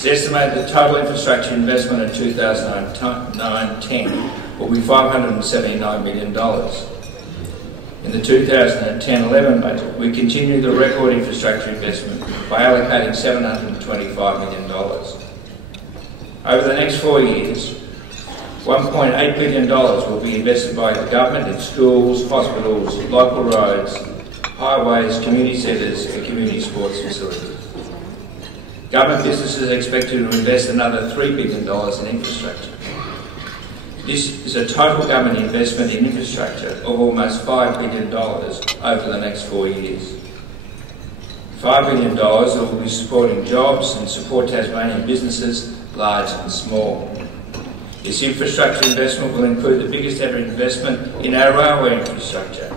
It's estimated that total infrastructure investment in 2009-10 will be $579 million. In the 2010-11 budget, we continue the record infrastructure investment by allocating $725 million. Over the next 4 years, $1.8 billion will be invested by the government in schools, hospitals, local roads, highways, community centres and community sports facilities. Government businesses are expected to invest another $3 billion in infrastructure. This is a total government investment in infrastructure of almost $5 billion over the next 4 years. $5 billion that will be supporting jobs and support Tasmanian businesses, large and small. This infrastructure investment will include the biggest ever investment in our railway infrastructure.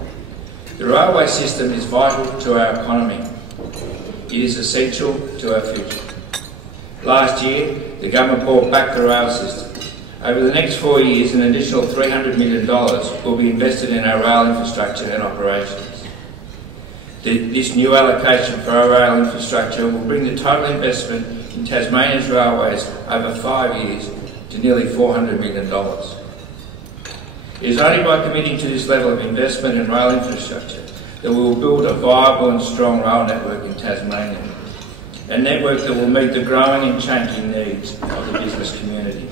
The railway system is vital to our economy. It is essential to our future. Last year, the government brought back the rail system. Over the next 4 years, an additional $300 million will be invested in our rail infrastructure and operations. This new allocation for our rail infrastructure will bring the total investment in Tasmania's railways over 5 years to nearly $400 million. It is only by committing to this level of investment in rail infrastructure that we will build a viable and strong rail network in Tasmania, a network that will meet the growing and changing needs of the business community.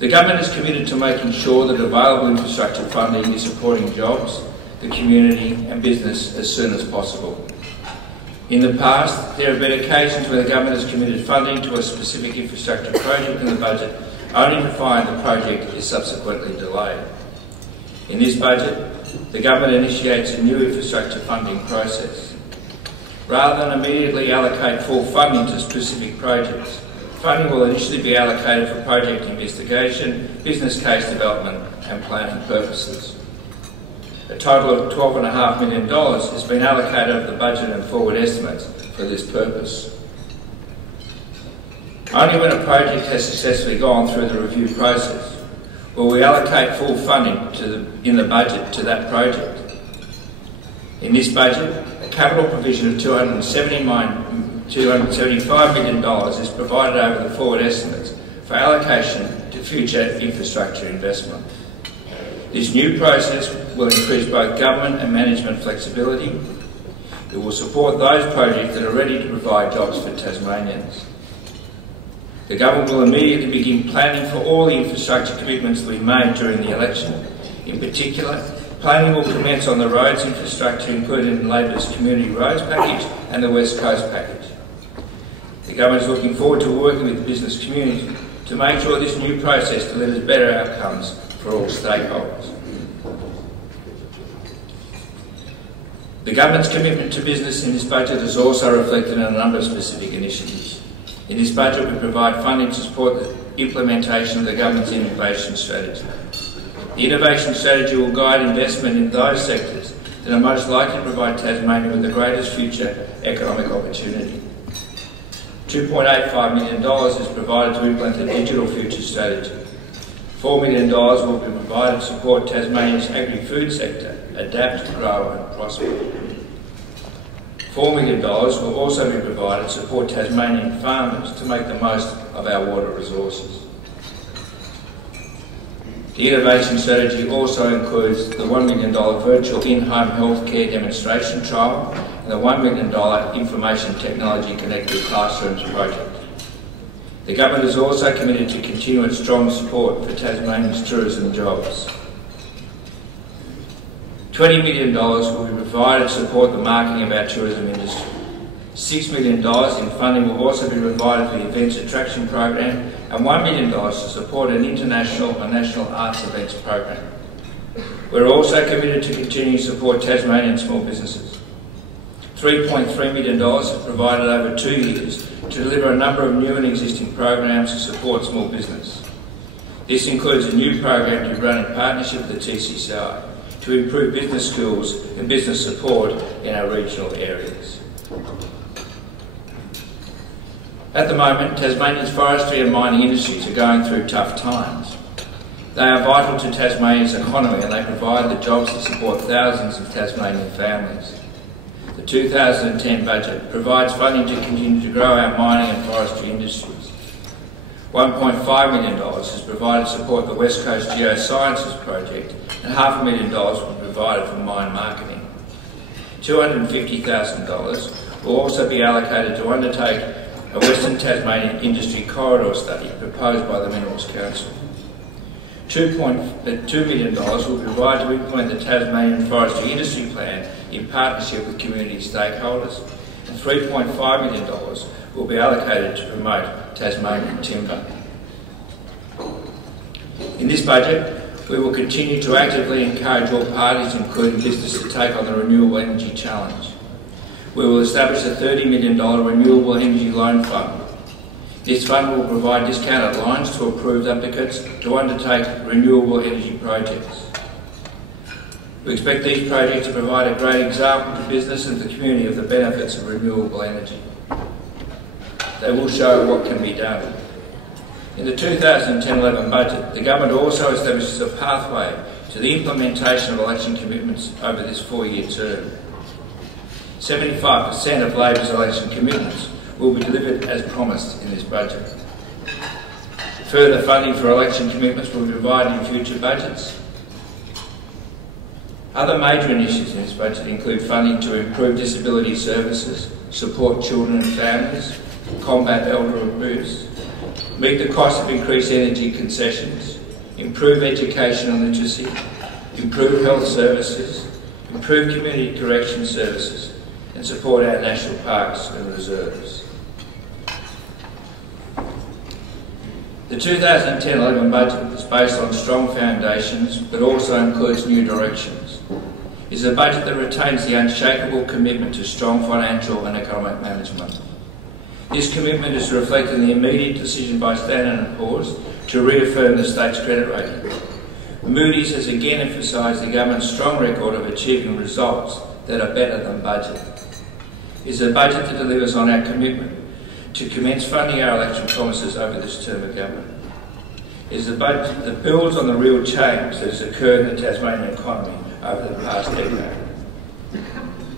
The government is committed to making sure that available infrastructure funding is supporting jobs, the community and business as soon as possible. In the past, there have been occasions where the government has committed funding to a specific infrastructure project in the budget, only to find the project is subsequently delayed. In this budget, the government initiates a new infrastructure funding process. Rather than immediately allocate full funding to specific projects, funding will initially be allocated for project investigation, business case development and planning purposes. A total of $12.5 million has been allocated over the budget and forward estimates for this purpose. Only when a project has successfully gone through the review process will we allocate full funding in the budget to that project. In this budget, a capital provision of $275 million is provided over the forward estimates for allocation to future infrastructure investment. This new process will increase both government and management flexibility. It will support those projects that are ready to provide jobs for Tasmanians. The government will immediately begin planning for all the infrastructure commitments we made during the election. In particular, planning will commence on the roads infrastructure included in Labor's Community Roads Package and the West Coast Package. The government is looking forward to working with the business community to make sure this new process delivers better outcomes for all stakeholders. The government's commitment to business in this budget is also reflected in a number of specific initiatives. In this budget, we provide funding to support the implementation of the government's innovation strategy. The innovation strategy will guide investment in those sectors that are most likely to provide Tasmania with the greatest future economic opportunity. $2.85 million is provided to implement the digital future strategy. $4 million will be provided to support Tasmania's agri-food sector, adapt, grow and prosper. $4 million will also be provided to support Tasmanian farmers to make the most of our water resources. The innovation strategy also includes the $1 million virtual in-home healthcare demonstration trial and the $1 million Information Technology Connected Classrooms project. The government is also committed to continue its strong support for Tasmania's tourism jobs. $20 million will be provided to support the marketing of our tourism industry. $6 million in funding will also be provided for the Events Attraction Program and $1 million to support an international and national arts events program. We're also committed to continue to support Tasmanian small businesses. $3.3 million is provided over 2 years to deliver a number of new and existing programs to support small business. This includes a new program to run in partnership with the TCCI to improve business skills and business support in our regional areas. At the moment, Tasmania's forestry and mining industries are going through tough times. They are vital to Tasmania's economy and they provide the jobs that support thousands of Tasmanian families. The 2010 budget provides funding to continue to grow our mining and forestry industries. $1.5 million is provided to support the West Coast Geosciences project, and $500,000 will be provided for mine marketing. $250,000 will also be allocated to undertake a Western Tasmanian Industry Corridor study proposed by the Minerals Council. $2 million will be provided to implement the Tasmanian Forestry Industry Plan in partnership with community stakeholders, and $3.5 million will be allocated to promote Tasmanian timber. In this budget, we will continue to actively encourage all parties, including business, to take on the renewable energy challenge. We will establish a $30 million renewable energy loan fund. This fund will provide discounted loans to approved applicants to undertake renewable energy projects. We expect these projects to provide a great example to business and the community of the benefits of renewable energy. They will show what can be done. In the 2010-11 budget, the government also establishes a pathway to the implementation of election commitments over this 4-year term. 75% of Labor's election commitments will be delivered as promised in this budget. Further funding for election commitments will be provided in future budgets. Other major initiatives in this budget include funding to improve disability services, support children and families, combat elder abuse, meet the cost of increased energy concessions, improve education and literacy, improve health services, improve community correction services, and support our national parks and reserves. The 2010-11 budget is based on strong foundations but also includes new directions. It is a budget that retains the unshakable commitment to strong financial and economic management. This commitment is reflected in the immediate decision by Standard & Poor's to reaffirm the state's credit rating. Moody's has again emphasised the government's strong record of achieving results that are better than budget. It is a budget that delivers on our commitment to commence funding our election promises over this term of government. It is a budget that builds on the real change that has occurred in the Tasmanian economy over the past decade.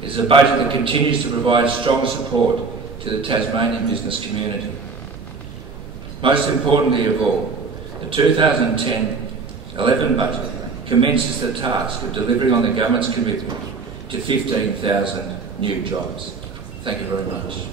It is a budget that continues to provide strong support to the Tasmanian business community. Most importantly of all, the 2010-11 budget commences the task of delivering on the government's commitment to 15,000 new jobs. Thank you very much.